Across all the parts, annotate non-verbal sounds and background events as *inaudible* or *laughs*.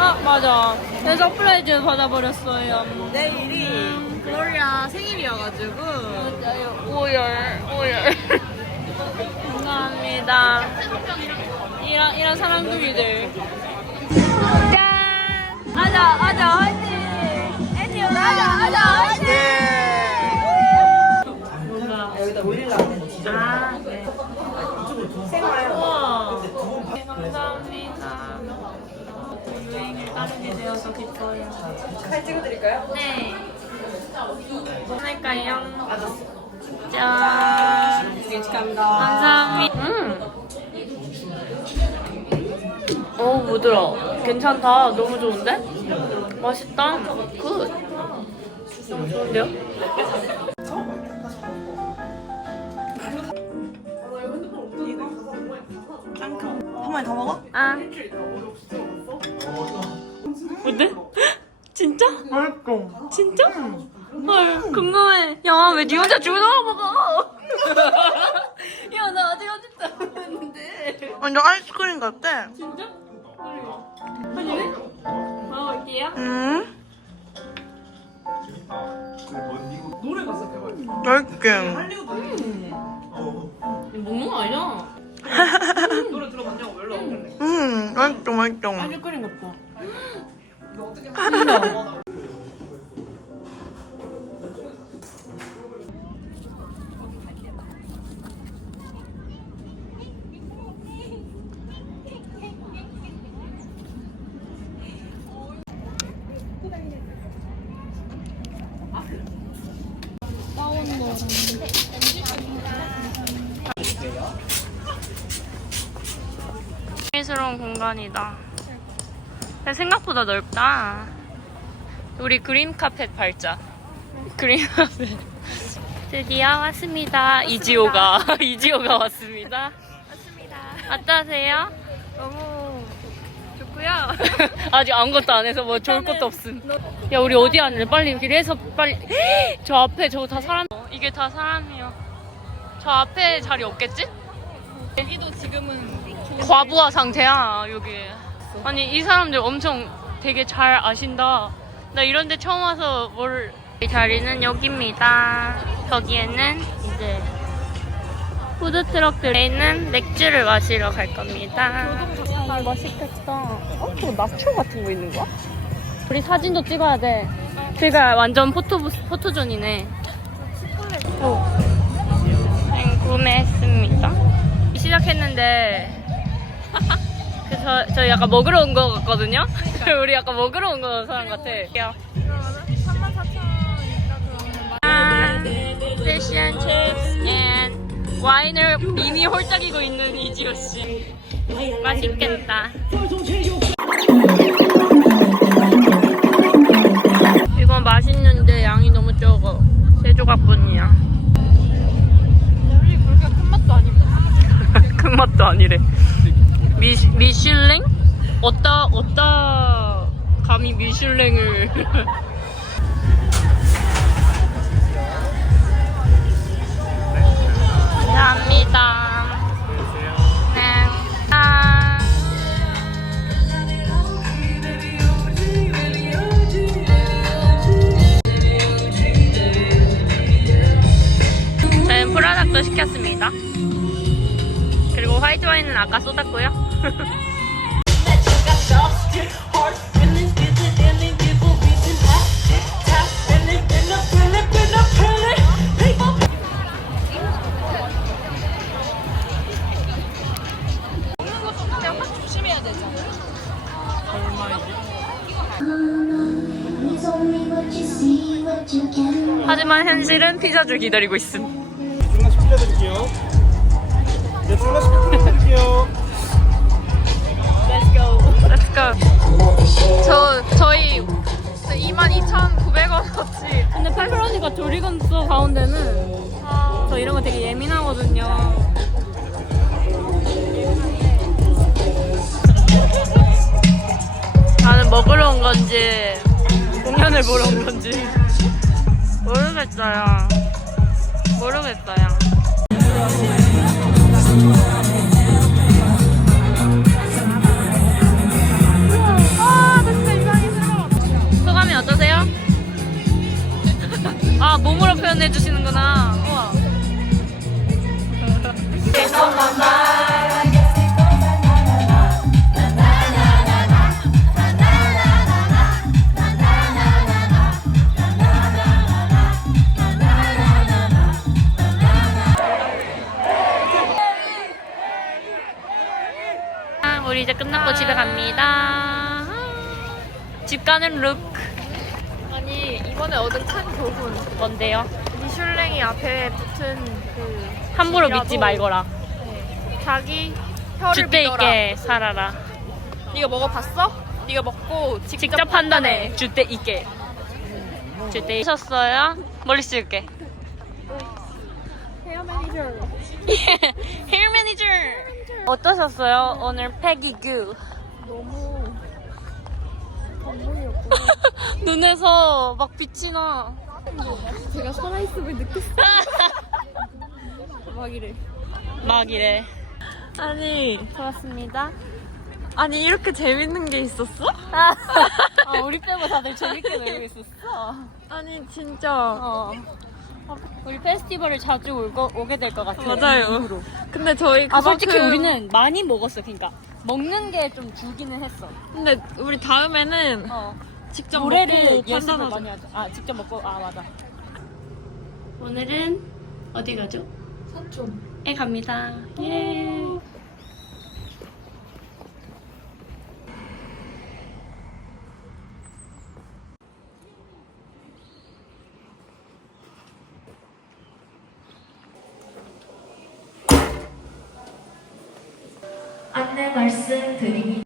아 맞아. 그래서 서프라이즈 받아버렸어요. 내일이 음. 글로리아 생일이어가지고. 맞아요. 5월 5월. 감사합니다. 이런 이런 사랑둥이들. 짠. 아자 아자. 따르게 되어서 기뻐요. 사진 찍어드릴까요? 네. 할까요? 짠. 생일 축하합니다 감사합니다. 음. 오 부드러워. 괜찮다. 너무 좋은데? 맛있다. 굿. 좋은데요? 한 마리 더 먹어? 아. 진짜? 헐, 궁금해. 야, 왜니 혼자 주워 먹어? *laughs* 야, 나 아직 아직도 안 먹었는데. 완전 아이스크림 같아 진짜? 아니네? 먹어볼게요. 음 맛있게 먹는 거 아니야? *laughs* 음 맛있어 맛있어 아이스크림 같다. 스러운 공간이다. 생각보다 넓다. 우리 그린 카펫 밟자. 그린 카펫. 드디어 왔습니다. 이지호가 *laughs* 이지호가 왔습니다. 왔습니다. 어떠세요? 너무 좋고요. *laughs* 아직 아무것도 안 해서 뭐 좋을 것도 없음. 야 우리 어디 앉을래? 빨리 길에서 빨리. *gasps* 저 앞에 저거 다 사람. 이게 다 사람이야. 저 앞에 자리 없겠지? 여기도 지금은 과부하 상태야 여기. 아니 이 사람들 엄청 되게 잘 아신다. 나 이런 데 처음 와서 뭘. 이 자리는 여기입니다. 여기에는 이제 푸드트럭들에 있는 맥주를 마시러 갈 겁니다. 아 맛있겠다. 어? 저 나초 같은 거 있는 거야? 우리 사진도 찍어야 돼. 제가 완전 포토, 포토존이네. 오. 네, 구매했습니다. 시작했는데 그 저, 저 약간 먹으러 온 거 같거든요? *laughs* 우리 약간 먹으러 온 거 사람 같아. 야. 34,000원이니까 그러면 아, 패션 칩스 앤 와인을 이미 홀짝이고 있는 이지호 씨. 맛있겠다. 이건 맛있는데 양이 너무 적어. 세 조각뿐이야. 우리 그렇게 큰 맛도 아니고 *laughs* 큰 맛도 아니래. 미, 미슐랭? 어따, 어따, 감히 미슐랭을. *laughs* 하지만 현실은 피자줄 기다리고 있음. 중간식 빌려드릴게요. 네, 중간식 빌려드릴게요. Let's go. 저 저희 22,900원어치. 근데 페퍼로니가 건어 가운데는. 저 이런 거 되게 예민하거든요. 나는 먹으러 온 건지 공연을 보러 온 건지 모르겠어요. 모르겠어요. 끝났고 집에 갑니다. 집 가는 룩. 아니 이번에 얻은 큰 교훈. 뭔데요? 미슐랭이 앞에 붙은 그 함부로 믿지 말거라. 자기 혀를 주대 믿어라. 있게 살아라. 네가 먹어봤어? 네가 먹고 직접, 직접 판단해. 주대 있게. 주대 하셨어요? 멀리 쓸게. 헤어 매니저. 헤어 매니저. 어떠셨어요? 오늘 패기규. 너무 *laughs* 감동이었고 눈에서 막 빛이 나. 제가 살아있음을 느꼈어. *laughs* 막 이래. 막 이래. 아니 좋았습니다. 아니 이렇게 재밌는 게 있었어? 아, 우리 빼고 다들 재밌게 놀고 있었어. 아니 진짜 어. 우리 페스티벌을 자주 올 거, 오게 될 것 같아. 맞아요. 근데 저희 아, 솔직히 그만큼- 우리는 많이 먹었어. 그러니까 먹는 게좀 줄기는 했어. 근데 우리 다음에는 어. 직접 노래를 먹고 연습을 판단하자. 많이 하자. 아, 직접 먹고. 아, 맞아. 오늘은 어디 가죠? 사촌. 에 갑니다. 예. 말씀 드립니다.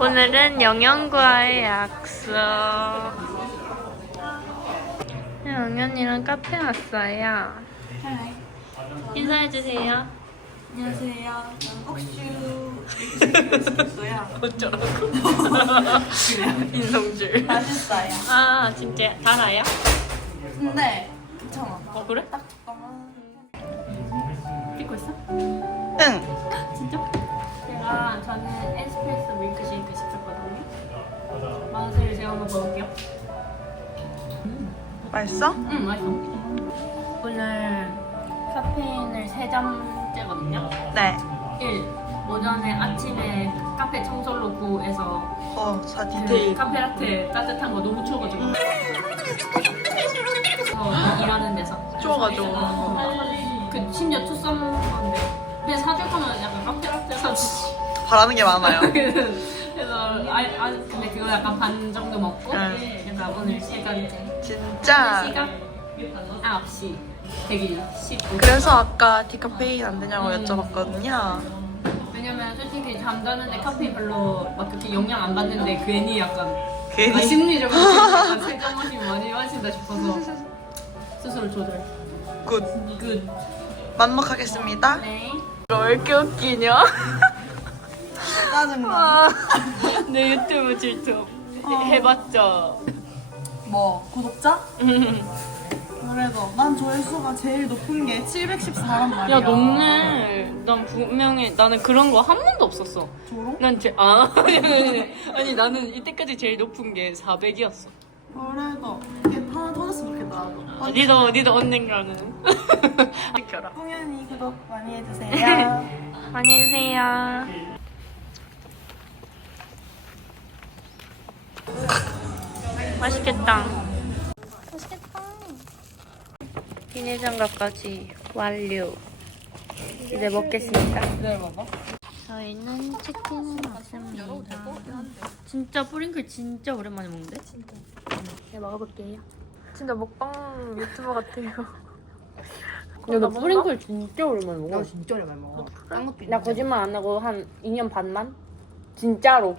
오늘은 영현과의 약속. 영현이랑 카페 왔어요. 인사해주세요. 안녕하세요. 저는 억슈 시켰어요. 어쩌라고? 인성줄. 맛있어요. 아, 진짜 달아요? 근데 괜찮아. 어, 그래? 찍고 있어? 응. 진짜? 제가 저는 에스프레소 밀크쉐이크 시켰거든요. 맛을 제가 한번 먹을게요. 맛있어? 응, 맛있어. 오늘 카페인을 3잔째거든요. 네. 1. 오전에 아침에 카페 청솔로 구에서 어, 사그 디테일. 카페 라테 따뜻한 거 너무 추워가지고 어, 일하는 데서 추워가지고. 어, 그 심지어 투썸인데 그냥 사줄 거면 약간 카페 라테 사주지 바라는 게 많아요. *laughs* 그래서 아, 아 근데 그거 약간 반 정도 먹고 응. 그래서 오늘 세 잔째 진짜. 9시 되게 씻고 그래서 아까 디카페인 안 되냐고 음. 여쭤봤거든요. 왜냐면 솔직히 잠자는데 카페인 별로 막 그렇게 영향 안 받는데 괜히 약간 아, 괜히. 심리적으로 *laughs* 약간 세잔 마시면 많이 마신다 싶어서 스스로 조절. 굿. 굿. 만먹하겠습니다. 네. 왜 이렇게 웃기냐? *laughs* 짜증나. *laughs* 내 유튜브 질투 해봤죠. 뭐, 구독자? 그래도 난 조회수가 제일 높은 게 714란 말이야. 야 높네. 난 분명히 나는 그런 거 한 번도 없었어. 조롱? 난 제, 아 아니, 아니, 아니. 아니 나는 이때까지 제일 높은 게 400이었어. 그래도 이게 하나 터졌으면 좋겠다. 나도. 아, 니도 니도 언젠가는. *laughs* 지켜라. 홍현이 구독 많이 해주세요. *laughs* 많이 해주세요. 맛있겠다. 맛있겠다. 비닐장갑까지 완료. 이제 먹겠습니다. 기다려봐봐. 저희는 치킨 먹습니다. 진짜 뿌링클 진짜 오랜만에 먹는데? 진짜. 네, 먹어볼게요. 진짜 먹방 유튜버 같아요. *laughs* 야, 나 뿌링클 진짜 오랜만에 먹어. 진짜 오랜만에 먹어. 나 거짓말 안 하고 한 2년 반만? 진짜로.